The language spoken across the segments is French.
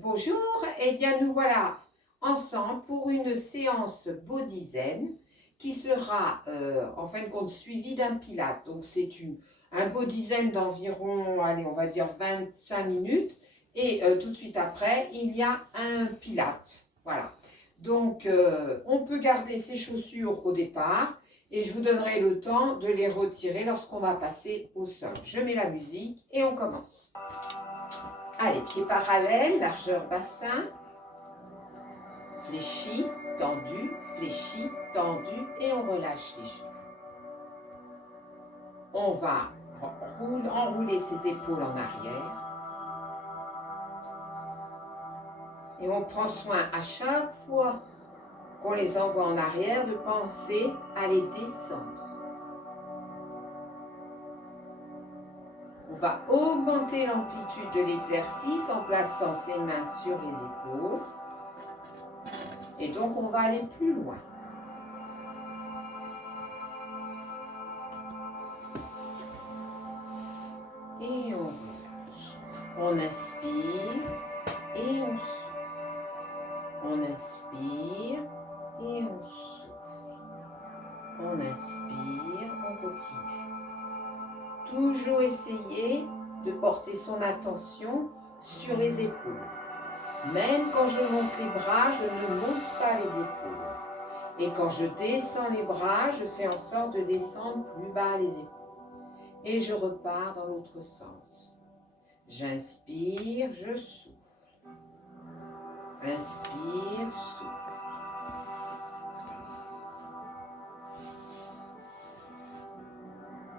Bonjour, eh bien nous voilà ensemble pour une séance Body Zen qui sera en fin de compte suivie d'un Pilate. Donc c'est un Body Zen d'environ, allez, on va dire 25 minutes et tout de suite après il y a un Pilate. Voilà. Donc on peut garder ses chaussures au départ et je vous donnerai le temps de les retirer lorsqu'on va passer au sol. Je mets la musique et on commence. Allez, pieds parallèles, largeur bassin, fléchi, tendu, et on relâche les genoux. On va enrouler ses épaules en arrière. Et on prend soin à chaque fois qu'on les envoie en arrière de penser à les descendre. On va augmenter l'amplitude de l'exercice en plaçant ses mains sur les épaules. Et donc, on va aller plus loin. Et on relâche. On inspire et on souffle. On inspire et on souffle. On inspire, on continue. Toujours essayer de porter son attention sur les épaules. Même quand je monte les bras, je ne monte pas les épaules. Et quand je descends les bras, je fais en sorte de descendre plus bas les épaules. Et je repars dans l'autre sens. J'inspire, je souffle. Inspire, souffle.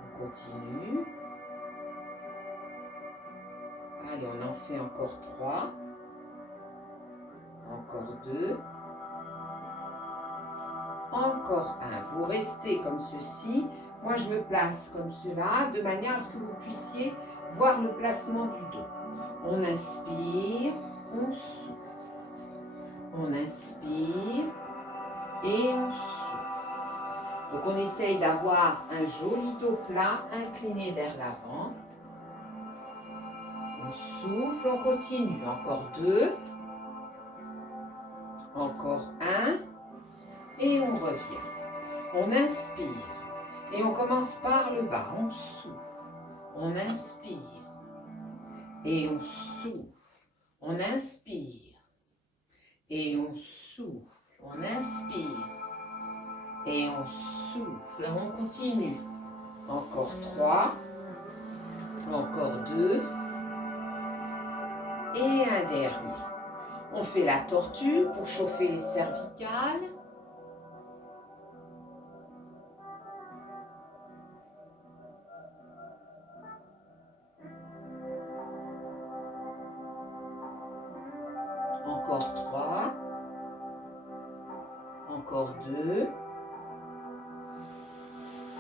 On continue. Allez, on en fait encore 3. Encore 2. Encore 1. Vous restez comme ceci. Moi, je me place comme cela, de manière à ce que vous puissiez voir le placement du dos. On inspire, on souffle. On inspire et on souffle. Donc, on essaye d'avoir un joli dos plat incliné vers l'avant. On souffle, on continue. Encore 2. Encore 1. Et on revient. On inspire. Et on commence par le bas. On souffle. On inspire. Et on souffle. On inspire. Et on souffle. On inspire. Et on souffle. On continue. Encore 3. Encore 2. Et un dernier. On fait la tortue pour chauffer les cervicales. Encore 3. Encore 2.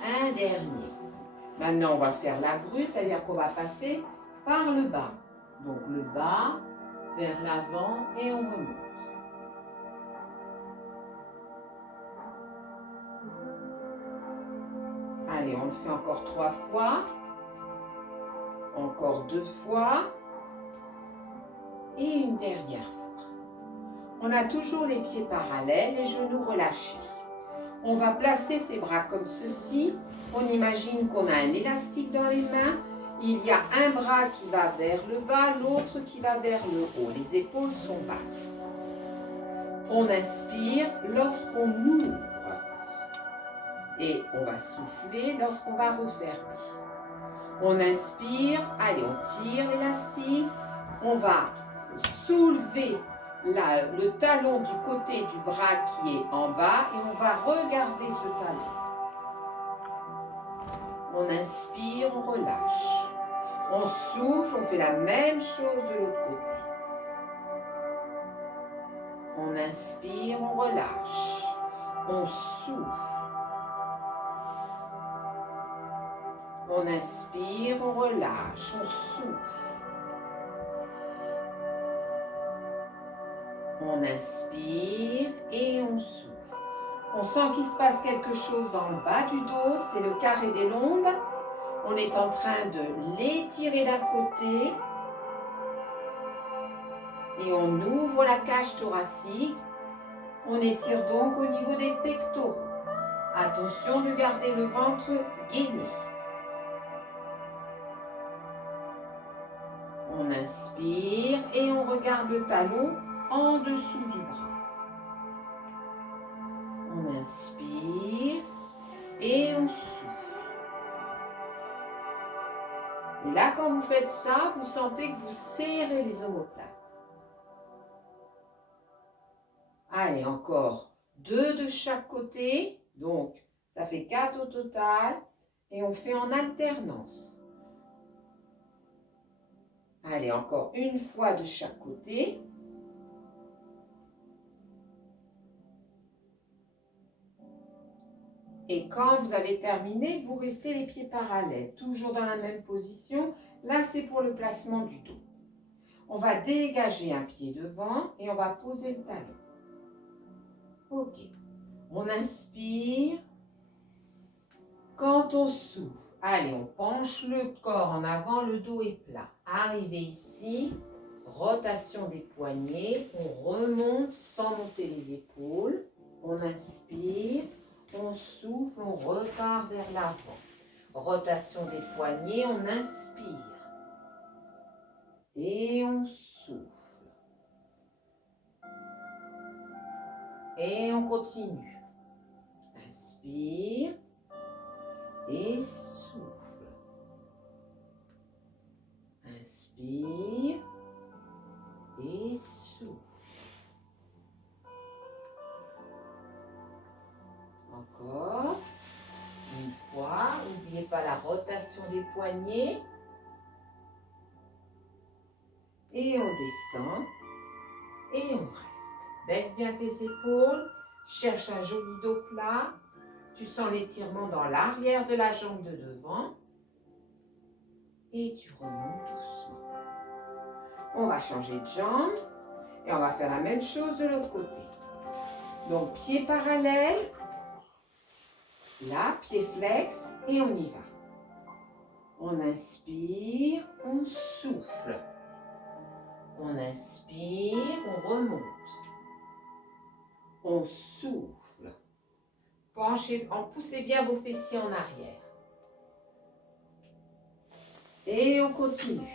Un dernier. Maintenant, on va faire la grue, c'est-à-dire qu'on va passer par le bas. Donc le bas, vers l'avant et on remonte. Allez, on le fait encore 3 fois. Encore 2 fois. Et une dernière fois. On a toujours les pieds parallèles, les genoux relâchés. On va placer ses bras comme ceci. On imagine qu'on a un élastique dans les mains. Il y a un bras qui va vers le bas, l'autre qui va vers le haut. Les épaules sont basses. On inspire lorsqu'on ouvre. Et on va souffler lorsqu'on va refermer. On inspire, allez, on tire l'élastique. On va soulever le talon du côté du bras qui est en bas et on va regarder ce talon. On inspire, on relâche. On souffle, on fait la même chose de l'autre côté. On inspire, on relâche. On souffle. On inspire, on relâche. On souffle. On inspire et on souffle. On sent qu'il se passe quelque chose dans le bas du dos, c'est le carré des lombes. On est en train de l'étirer d'un côté Et on ouvre la cage thoracique. On étire donc au niveau des pectoraux. Attention de garder le ventre gainé. On inspire et on regarde le talon en dessous du bras. On inspire et on souffle. Et là, quand vous faites ça, vous sentez que vous serrez les omoplates. Allez, encore 2 de chaque côté. Donc, ça fait 4 au total. Et on fait en alternance. Allez, encore une fois de chaque côté. Et quand vous avez terminé, vous restez les pieds parallèles, toujours dans la même position. Là, c'est pour le placement du dos. On va dégager un pied devant et on va poser le talon. Ok. On inspire. Quand on souffle, allez, on penche le corps en avant, le dos est plat. Arrivé ici, rotation des poignets. On remonte sans monter les épaules. On inspire. On souffle, on repart vers l'avant. Rotation des poignets, on inspire. Et on souffle. Et on continue. Inspire. Et souffle. Inspire. Et souffle. Encore. Une fois. N'oubliez pas la rotation des poignets. Et on descend. Et on reste. Baisse bien tes épaules. Cherche un joli dos plat. Tu sens l'étirement dans l'arrière de la jambe de devant. Et tu remontes doucement. On va changer de jambe. Et on va faire la même chose de l'autre côté. Donc, pied parallèle. Là, pied flex, et on y va. On inspire, on souffle. On inspire, on remonte. On souffle. Penchez, poussez bien vos fessiers en arrière. Et on continue.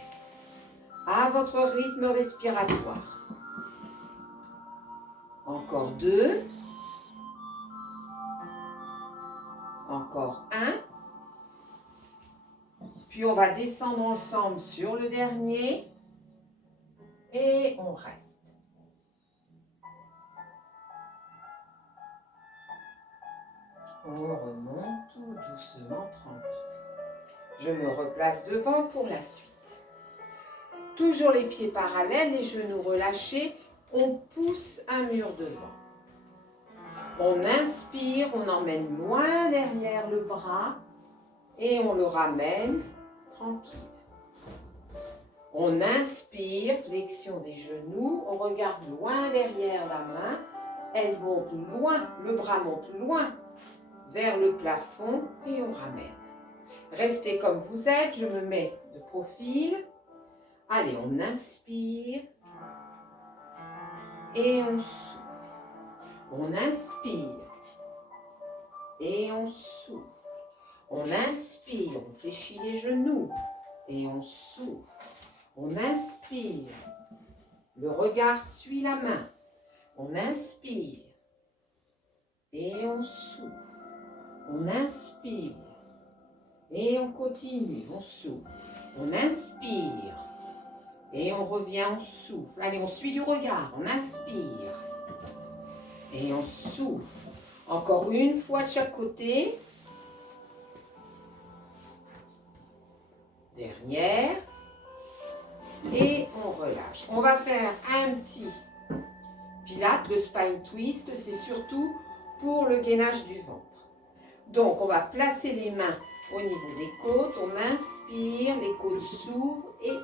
À votre rythme respiratoire. Encore 2. Encore 1. Puis on va descendre ensemble sur le dernier. Et on reste. On remonte tout doucement, tranquille. Je me replace devant pour la suite. Toujours les pieds parallèles, les genoux relâchés. On pousse un mur devant. On inspire, on emmène loin derrière le bras et on le ramène tranquille. On inspire, flexion des genoux, on regarde loin derrière la main, elle monte loin, le bras monte loin vers le plafond et on ramène. Restez comme vous êtes, je me mets de profil. Allez, on inspire et on souffle. On inspire et on souffle. On inspire, on fléchit les genoux et on souffle. On inspire, le regard suit la main. On inspire et on souffle. On inspire et on continue, on souffle. On inspire et on revient, on souffle. Allez, on suit du regard, on inspire. Et on souffle. Encore une fois de chaque côté. Dernière. Et on relâche. On va faire un petit pilate, le spine twist. C'est surtout pour le gainage du ventre. Donc, on va placer les mains au niveau des côtes. On inspire, les côtes s'ouvrent et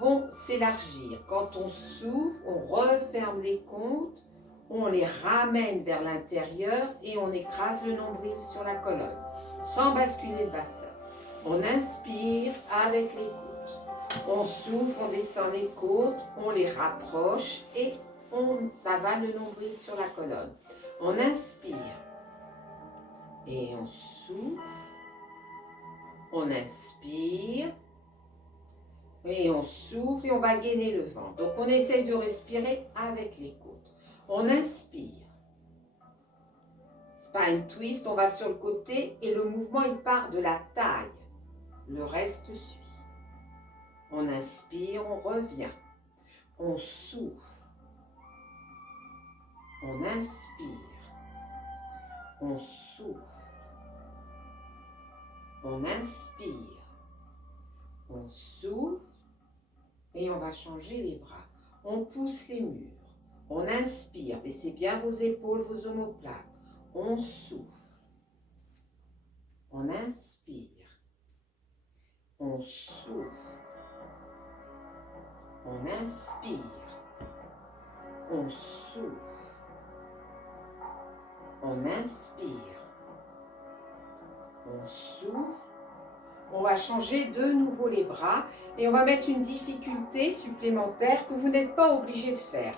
vont s'élargir. Quand on souffle, on referme les côtes. On les ramène vers l'intérieur et on écrase le nombril sur la colonne, sans basculer le bassin. On inspire avec les côtes. On souffle, on descend les côtes, on les rapproche et on avale le nombril sur la colonne. On inspire et on souffle. On inspire et on souffle et on va gainer le ventre. Donc on essaye de respirer avec les côtes. On inspire. Spine twist, on va sur le côté et le mouvement il part de la taille. Le reste suit. On inspire, on revient. On souffle. On inspire. On souffle. On inspire. On souffle. Et on va changer les bras. On pousse les murs. On inspire. Baissez bien vos épaules, vos omoplates. On souffle. On inspire. On souffle. On inspire. On souffle. On inspire. On souffle. On va changer de nouveau les bras et on va mettre une difficulté supplémentaire que vous n'êtes pas obligé de faire.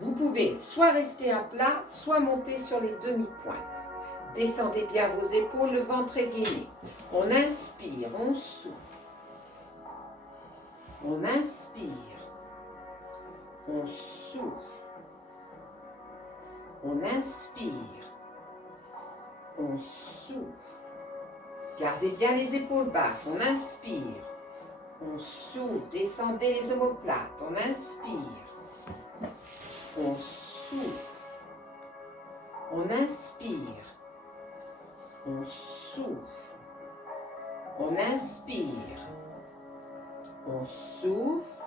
Vous pouvez soit rester à plat, soit monter sur les demi-pointes. Descendez bien vos épaules, le ventre est gainé. On inspire, on souffle. On inspire. On souffle. On inspire. On souffle. Gardez bien les épaules basses. On inspire. On souffle. Descendez les omoplates. On inspire. On souffle. On inspire. On souffle. On inspire. On souffle.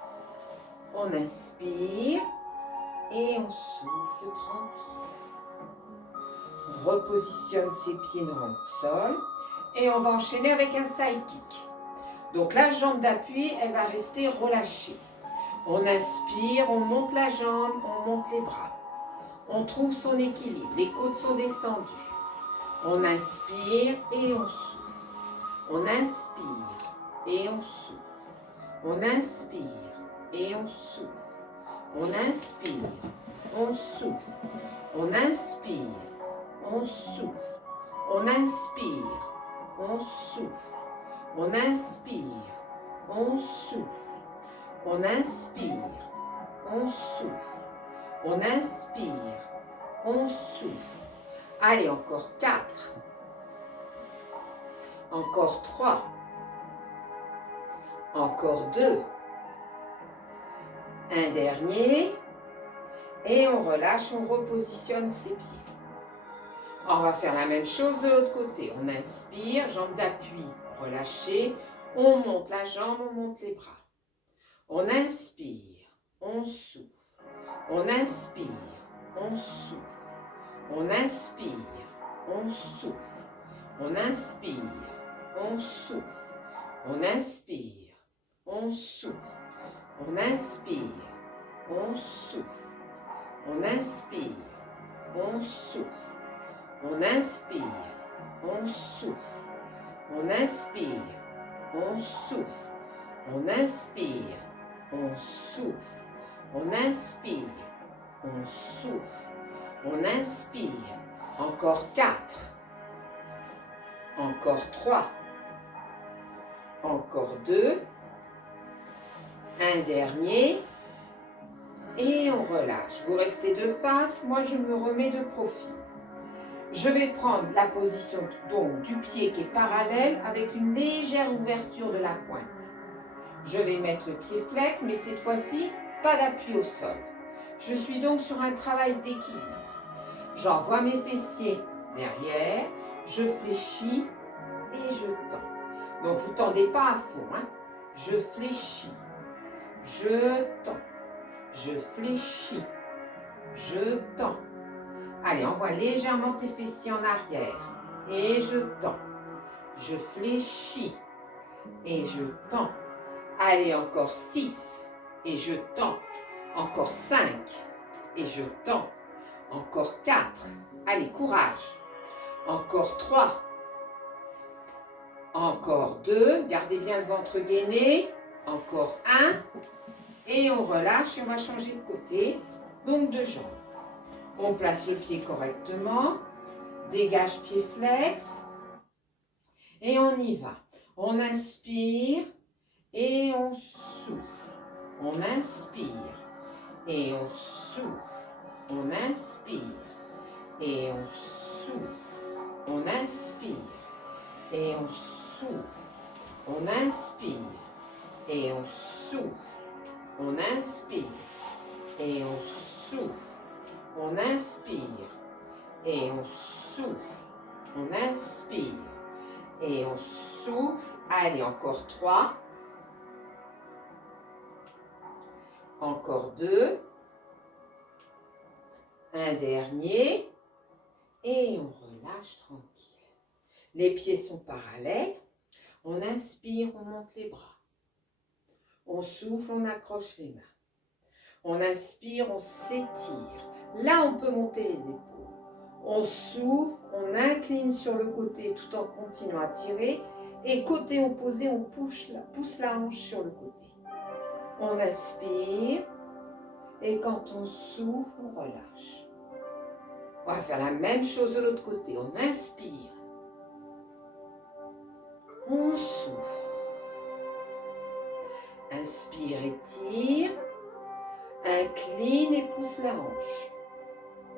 On inspire. Et on souffle tranquille. On repositionne ses pieds dans le sol. Et on va enchaîner avec un side kick. Donc la jambe d'appui, elle va rester relâchée. On inspire, on monte la jambe, on monte les bras. On trouve son équilibre, les côtes sont descendues. On inspire et on souffle. On inspire et on souffle. On inspire et on souffle. On inspire, on souffle. On inspire, on souffle. On inspire. On souffle, on inspire, on souffle, on inspire, on souffle, on inspire, on souffle. Allez, encore 4, encore 3, encore 2, un dernier, et on relâche, on repositionne ses pieds. On va faire la même chose de l'autre côté. On inspire, jambe d'appui relâchée. On monte la jambe, on monte les bras. On inspire, on souffle. On inspire, on souffle. On inspire, on souffle. On inspire, on souffle. On inspire, on souffle. On inspire, on souffle. On inspire, on souffle. On inspire, on souffle. On inspire, on souffle. On inspire, on souffle. On inspire, on souffle. On inspire. Encore 4. Encore 3. Encore 2. Un dernier. Et on relâche. Vous restez de face, moi je me remets de profil. Je vais prendre la position donc du pied qui est parallèle avec une légère ouverture de la pointe. Je vais mettre le pied flex, mais cette fois-ci, pas d'appui au sol. Je suis donc sur un travail d'équilibre. J'envoie mes fessiers derrière, je fléchis et je tends. Donc vous ne tendez pas à fond, Je fléchis, je tends, je fléchis, je tends. Allez, envoie légèrement tes fessiers en arrière. Et je tends. Je fléchis. Et je tends. Allez, encore 6. Et je tends. Encore 5. Et je tends. Encore 4. Allez, courage. Encore 3. Encore 2. Gardez bien le ventre gainé. Encore un. Et on relâche et on va changer de côté. Donc de jambe. On place le pied correctement. Dégage pied flex. Et on y va. On inspire et on souffle. On inspire et on souffle. On inspire et on souffle. On inspire et on souffle. On inspire et on souffle. On inspire et on souffle. On inspire et on souffle. On inspire et on souffle. Allez, encore 3. Encore 2. Un dernier. Et on relâche tranquille. Les pieds sont parallèles. On inspire, on monte les bras. On souffle, on accroche les mains. On inspire, on s'étire. Là, on peut monter les épaules. On souffle, on incline sur le côté tout en continuant à tirer. Et côté opposé, on pousse la hanche sur le côté. On inspire. Et quand on souffle, on relâche. On va faire la même chose de l'autre côté. On inspire. On souffle. Inspire, étire. Incline et pousse la hanche.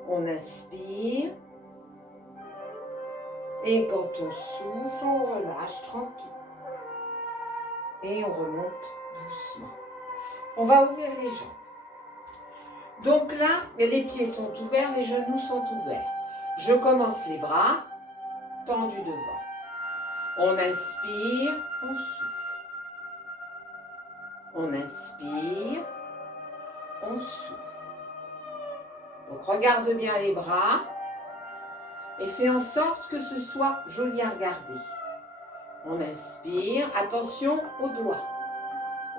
On inspire. Et quand on souffle, on relâche tranquille. Et on remonte doucement. On va ouvrir les jambes. Donc là, les pieds sont ouverts, les genoux sont ouverts. Je commence les bras tendus devant. On inspire, on souffle. On inspire, on souffle. Donc regarde bien les bras et fais en sorte que ce soit joli à regarder. On inspire, attention aux doigts.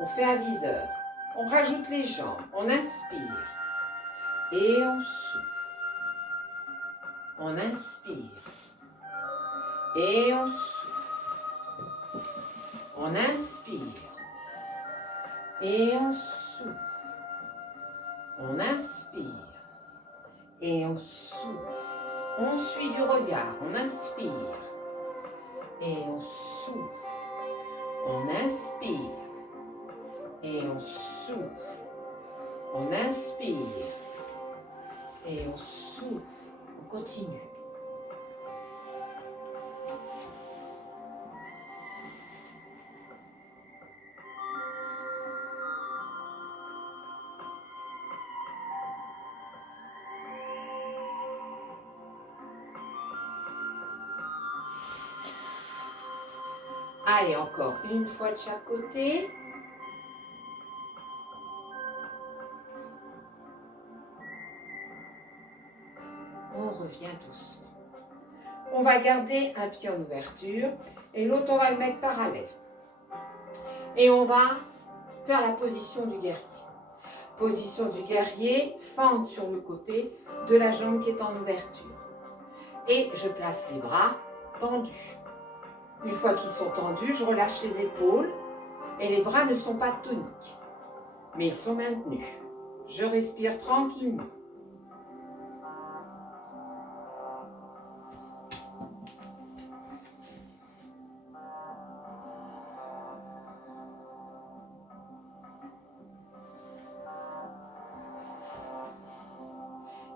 On fait un viseur. On rajoute les jambes, on inspire et on souffle. On inspire et on souffle. On inspire et on souffle. On inspire et on souffle. On suit du regard. On inspire et on souffle. On inspire et on souffle. On inspire et on souffle. On continue. Allez, encore une fois de chaque côté. On revient doucement. On va garder un pied en ouverture et l'autre, on va le mettre parallèle. Et on va faire la position du guerrier. Position du guerrier, fente sur le côté de la jambe qui est en ouverture. Et je place les bras tendus. Une fois qu'ils sont tendus, je relâche les épaules et les bras ne sont pas toniques, mais ils sont maintenus. Je respire tranquillement.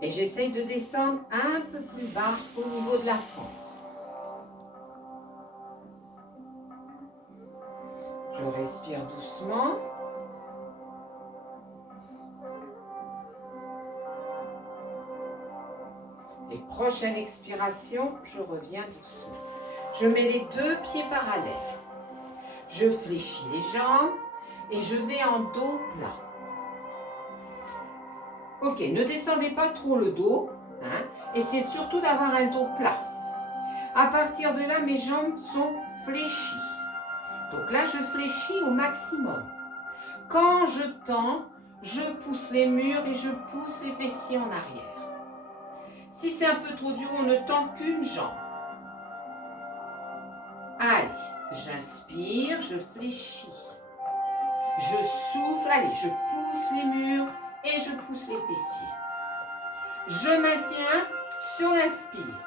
Et j'essaye de descendre un peu plus bas au niveau de la fente. Je respire doucement. Et prochaine expiration, je reviens doucement. Je mets les deux pieds parallèles. Je fléchis les jambes et je vais en dos plat. Ok, ne descendez pas trop le dos. Essayez surtout d'avoir un dos plat. À partir de là, mes jambes sont fléchies. Donc là, je fléchis au maximum. Quand je tends, je pousse les murs et je pousse les fessiers en arrière. Si c'est un peu trop dur, on ne tend qu'une jambe. Allez, j'inspire, je fléchis. Je souffle, allez, je pousse les murs et je pousse les fessiers. Je maintiens sur l'inspire.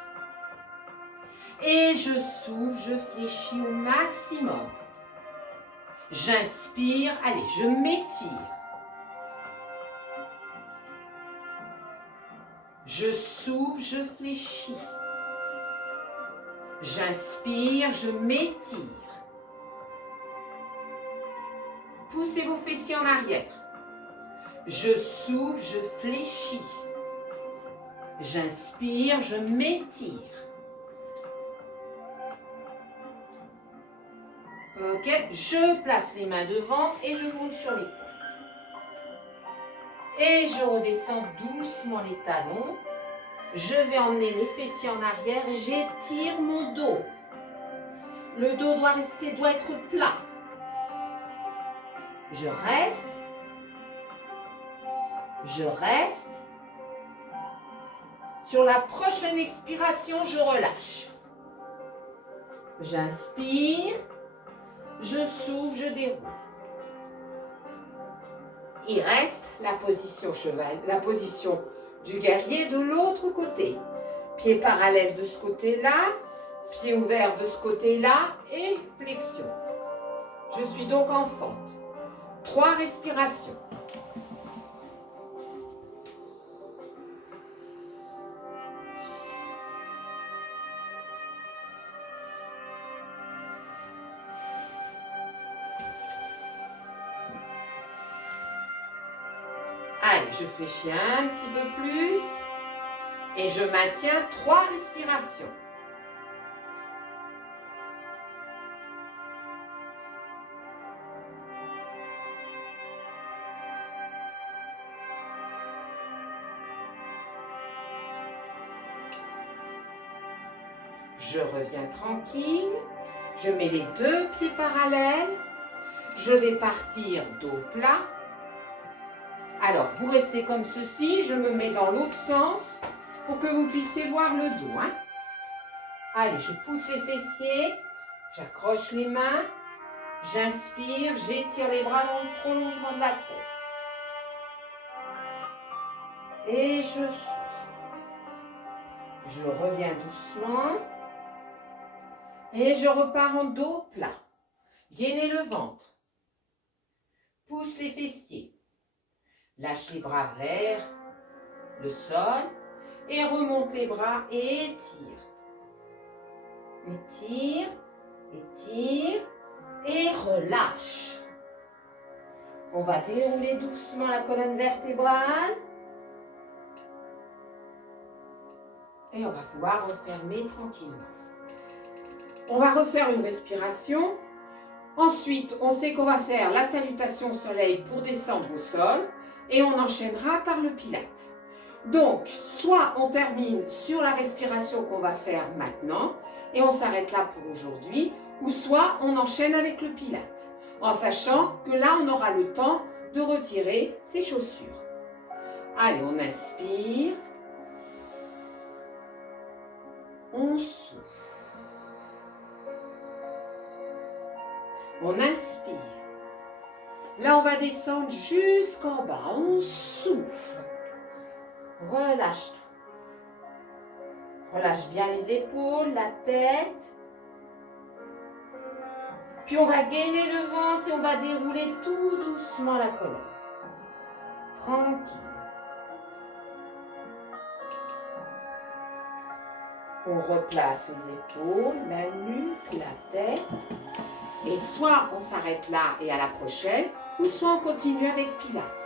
Et je souffle, je fléchis au maximum. J'inspire, allez, je m'étire. Je souffle, je fléchis. J'inspire, je m'étire. Poussez vos fessiers en arrière. Je souffle, je fléchis. J'inspire, je m'étire. Ok, je place les mains devant et je monte sur les pointes. Et je redescends doucement les talons. Je vais emmener les fessiers en arrière et j'étire mon dos. Le dos doit être plat. Je reste. Je reste. Sur la prochaine expiration, je relâche. J'inspire. Je souffle, je déroule. Il reste la position cheval, la position du guerrier de l'autre côté. Pied parallèle de ce côté-là, pied ouvert de ce côté-là et flexion. Je suis donc en fente. 3 respirations. Allez, je fléchis un petit peu plus et je maintiens 3 respirations. Je reviens tranquille, je mets les 2 pieds parallèles, je vais partir dos plat. Alors, vous restez comme ceci, je me mets dans l'autre sens pour que vous puissiez voir le dos. Hein. Allez, je pousse les fessiers, j'accroche les mains, j'inspire, j'étire les bras dans le prolongement de la tête. Et je souffle. Je reviens doucement. Et je repars en dos plat. Gainez le ventre. Pousse les fessiers. Lâche les bras vers le sol et remonte les bras et étire. Étire, étire et relâche. On va dérouler doucement la colonne vertébrale. Et on va pouvoir refermer tranquillement. On va refaire une respiration. Ensuite, on sait qu'on va faire la salutation au soleil pour descendre au sol. Et on enchaînera par le pilate. Donc, soit on termine sur la respiration qu'on va faire maintenant, et on s'arrête là pour aujourd'hui, ou soit on enchaîne avec le pilate, en sachant que là, on aura le temps de retirer ses chaussures. Allez, on inspire. On souffle. On inspire. Là, on va descendre jusqu'en bas. On souffle. Relâche tout. Relâche bien les épaules, la tête. Puis, on va gainer le ventre et on va dérouler tout doucement la colonne. Tranquille. On replace les épaules, la nuque, la tête. Et soit on s'arrête là et à la prochaine, ou soit on continue avec Pilates.